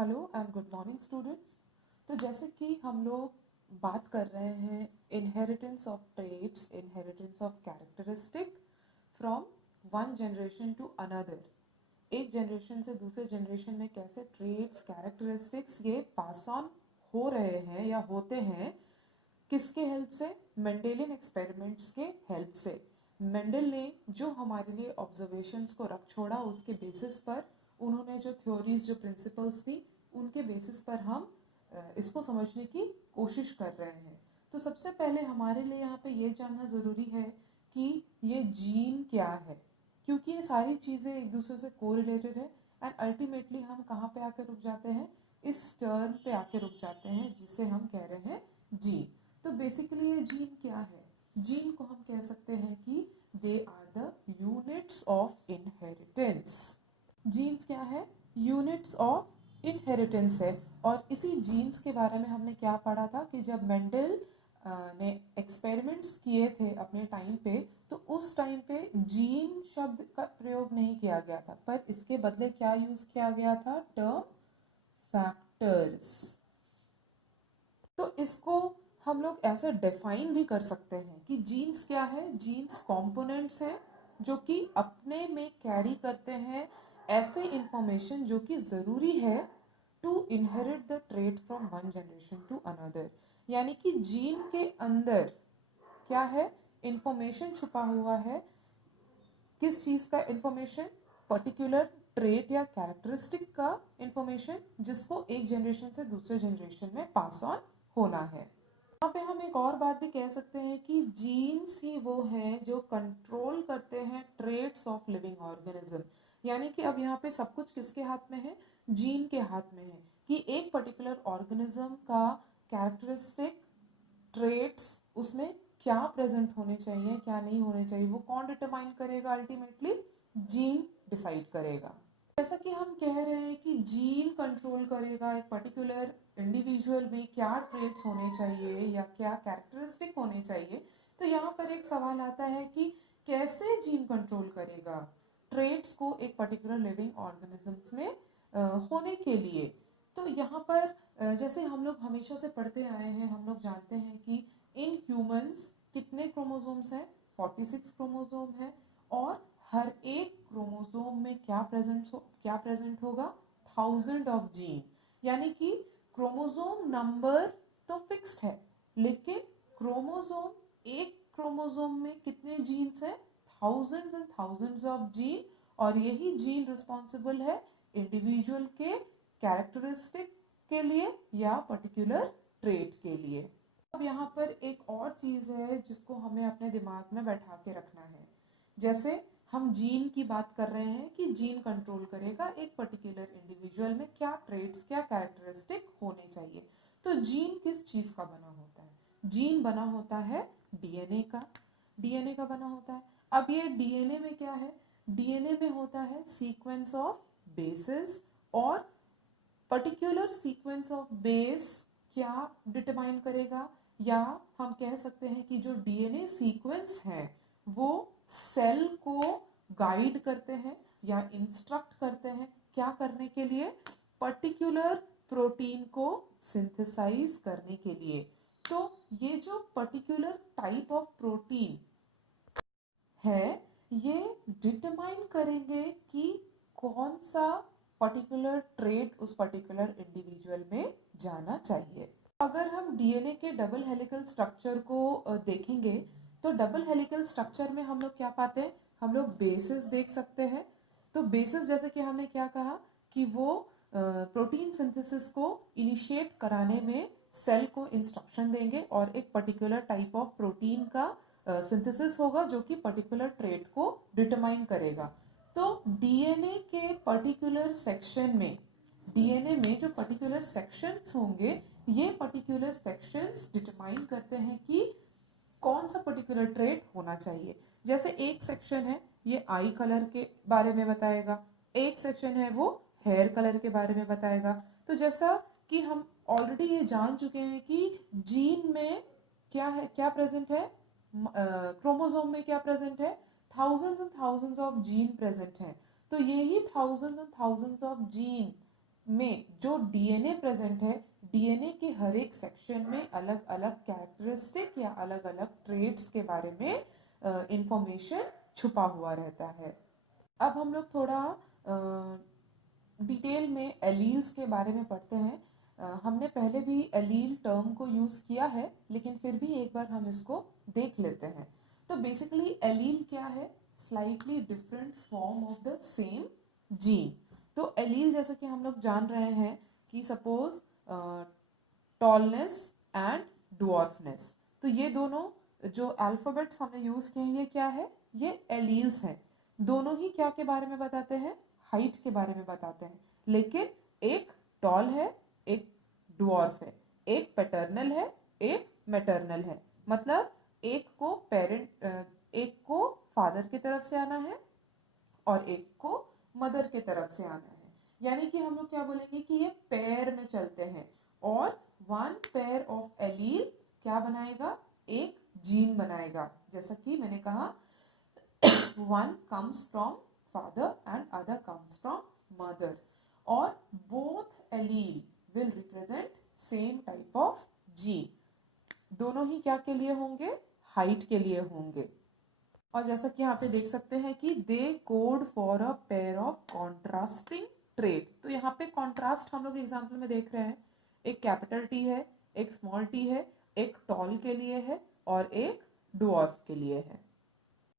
Hello and good morning students. तो जैसे कि हम लोग बात कर रहे हैं inheritance of traits, inheritance of characteristic from one generation to another. एक जनरेशन से दूसरे जनरेशन में कैसे ट्रेट्स, कैरेक्टरिस्टिक्स ये पास ऑन हो रहे हैं या होते हैं, किसके हेल्प से? मेंडेलियन एक्सपेरिमेंट्स के हेल्प से। मेंडल ने जो हमारे लिए ऑब्जर्वेशंस को रख छोड़ा, उसके बेसिस पर उन्होंने जो थ्योरीज, जो प्रिंसिपल्स थी, उनके बेसिस पर हम इसको समझने की कोशिश कर रहे हैं। तो सबसे पहले हमारे लिए यहाँ पे ये जानना ज़रूरी है कि ये जीन क्या है, क्योंकि ये सारी चीज़ें एक दूसरे से कोरिलेटेड है एंड अल्टीमेटली हम कहाँ पे आके रुक जाते हैं? इस टर्म पे आके रुक जाते हैं जिसे हम कह रहे हैं जीन। तो बेसिकली ये जीन क्या है? जीन को हम कह सकते हैं कि they are the units of inheritance. Genes क्या है? यूनिट्स ऑफ इनहेरिटेंस है। और इसी जीन्स के बारे में हमने क्या पढ़ा था कि जब मेंडल ने एक्सपेरिमेंट्स किए थे अपने टाइम पे, तो उस टाइम पे जीन शब्द का प्रयोग नहीं किया गया था, पर इसके बदले क्या यूज किया गया था? Term factors. तो इसको हम लोग ऐसे डिफाइन भी कर सकते हैं कि जीन्स क्या है? जीन्स कंपोनेंट्स हैं जो कि अपने में कैरी करते हैं ऐसे इंफॉर्मेशन जो कि ज़रूरी है to inherit the trait from one generation to another. यानी कि जीन के अंदर क्या है? इंफॉर्मेशन छुपा हुआ है। किस चीज़ का इंफॉर्मेशन? पर्टिकुलर ट्रेट या कैरेक्टरिस्टिक का इंफॉर्मेशन, जिसको एक जनरेशन से दूसरे जनरेशन में पास ऑन होना है। यहाँ पे हम एक और बात भी कह सकते हैं कि जीन्स ही वो हैं जो कंट्रोल करते हैं ट्रेट्स ऑफ लिविंग ऑर्गेनिज्म। यानी कि अब यहाँ पे सब कुछ किसके हाथ में है? जीन के हाथ में है कि एक पर्टिकुलर ऑर्गेनिज्म का कैरेक्टरिस्टिक, ट्रेट्स, उसमें क्या प्रेजेंट होने चाहिए, क्या नहीं होने चाहिए, वो कौन डिटरमाइन करेगा? अल्टीमेटली जीन डिसाइड करेगा। जैसा कि हम कह रहे हैं कि जीन कंट्रोल करेगा एक पर्टिकुलर इंडिविजुअल में क्या ट्रेट्स होने चाहिए या क्या कैरेक्टरिस्टिक होने चाहिए, तो यहाँ पर एक सवाल आता है कि कैसे जीन कंट्रोल करेगा ट्रेट्स को एक पर्टिकुलर लिविंग ऑर्गेनिजम्स में होने के लिए। तो यहाँ पर जैसे हम लोग हमेशा से पढ़ते आए हैं, हम लोग जानते हैं कि इन ह्यूमंस कितने क्रोमोसोम्स हैं? 46 क्रोमोसोम है। और हर एक क्रोमोसोम में क्या प्रेजेंट होगा? 1000 ऑफ जीन। यानी कि क्रोमोसोम नंबर तो फिक्स्ड है, लेकिन एक क्रोमोसोम में कितने जीन्स हैं? Thousands and thousands of gene. और यही जीन रिस्पॉन्सिबल है इंडिविजुअल के कैरेक्टरिस्टिक के लिए या पर्टिकुलर ट्रेट के लिए। अब यहाँ पर एक और चीज़ है जिसको हमें अपने दिमाग में बैठा के रखना है। जैसे हम जीन की बात कर रहे हैं कि जीन कंट्रोल करेगा एक पर्टिकुलर इंडिविजुअल में क्या ट्रेट्स, क्या कैरेक्टरिस्टिक होने चाहिए। तो जीन किस चीज़ का बना होता है? जीन बना होता है डीएनए का। डीएनए का बना होता है। अब ये डीएनए में क्या है? डीएनए में होता है सीक्वेंस ऑफ बेसेस, और पर्टिकुलर सीक्वेंस ऑफ बेस क्या डिटरमाइन करेगा? या हम कह सकते हैं कि जो डीएनए सीक्वेंस है वो सेल को गाइड करते हैं या इंस्ट्रक्ट करते हैं क्या करने के लिए? पर्टिकुलर प्रोटीन को सिंथेसाइज करने के लिए। तो ये जो पर्टिकुलर टाइप ऑफ प्रोटीन है, ये डिटरमाइन करेंगे कि कौन सा पर्टिकुलर ट्रेट उस पर्टिकुलर इंडिविजुअल में जाना चाहिए। अगर हम डीएनए के डबल हेलिकल स्ट्रक्चर को देखेंगे, तो डबल हेलिकल स्ट्रक्चर में हम लोग क्या पाते हैं? हम लोग बेसिस देख सकते हैं। तो बेसिस जैसे कि हमने क्या कहा कि वो प्रोटीन सिंथेसिस को इनिशिएट कराने में सेल को इंस्ट्रक्शन देंगे और एक पर्टिकुलर टाइप ऑफ प्रोटीन का सिंथेसिस होगा जो कि पर्टिकुलर ट्रेट को डिटरमाइन करेगा। तो डीएनए के पर्टिकुलर सेक्शन में, डीएनए में जो पर्टिकुलर सेक्शंस होंगे, ये पर्टिकुलर सेक्शंस डिटरमाइन करते हैं कि कौन सा पर्टिकुलर ट्रेट होना चाहिए। जैसे एक सेक्शन है ये आई कलर के बारे में बताएगा, एक सेक्शन है वो हेयर कलर के बारे में बताएगा। तो जैसा कि हम ऑलरेडी ये जान चुके हैं कि जीन में क्या है, क्या प्रेजेंट है, क्रोमोसोम में क्या प्रेजेंट है? Thousands and thousands of gene present हैं। तो यही thousands and thousands of gene में जो डीएनए प्रेजेंट है, डीएनए के हर एक सेक्शन में अलग अलग कैरेक्टरिस्टिक या अलग अलग ट्रेट्स के बारे में इंफॉर्मेशन छुपा हुआ रहता है। अब हम लोग थोड़ा डिटेल में एलील्स के बारे में पढ़ते हैं। हमने पहले भी एलील टर्म को यूज़ किया है, लेकिन फिर भी एक बार हम इसको देख लेते हैं। तो बेसिकली एलील क्या है? Slightly different form of the same gene. तो एलील जैसा कि हम लोग जान रहे हैं कि सपोज टॉलनेस एंड ड्वार्फनेस, तो ये दोनों जो अल्फाबेट्स हमने यूज़ किए हैं ये क्या है? ये एलील्स हैं। दोनों ही क्या के बारे में बताते हैं? हाइट के बारे में बताते हैं, लेकिन एक टॉल है, एक ड्वार्फ है, एक पैटर्नल है, एक मैटरनल है। मतलब एक को एक को फादर की तरफ से आना है और एक को मदर की तरफ से आना है। यानी कि हम लोग क्या बोलेंगे कि ये पेयर में चलते हैं, और वन पेयर ऑफ एलील क्या बनाएगा? एक जीन बनाएगा। जैसा कि मैंने कहा, one comes from father and other comes from mother, और both allele will represent same type of gene। दोनों ही क्या के लिए होंगे? हाइट के लिए होंगे। और जैसा कि यहाँ पे देख सकते हैं कि they code for a pair of contrasting trait. तो यहाँ पे कॉन्ट्रास्ट हम लोग एग्जाम्पल में देख रहे हैं, एक कैपिटल टी है, एक स्मॉल टी है, एक टॉल के लिए है और एक ड्वार्फ के लिए है।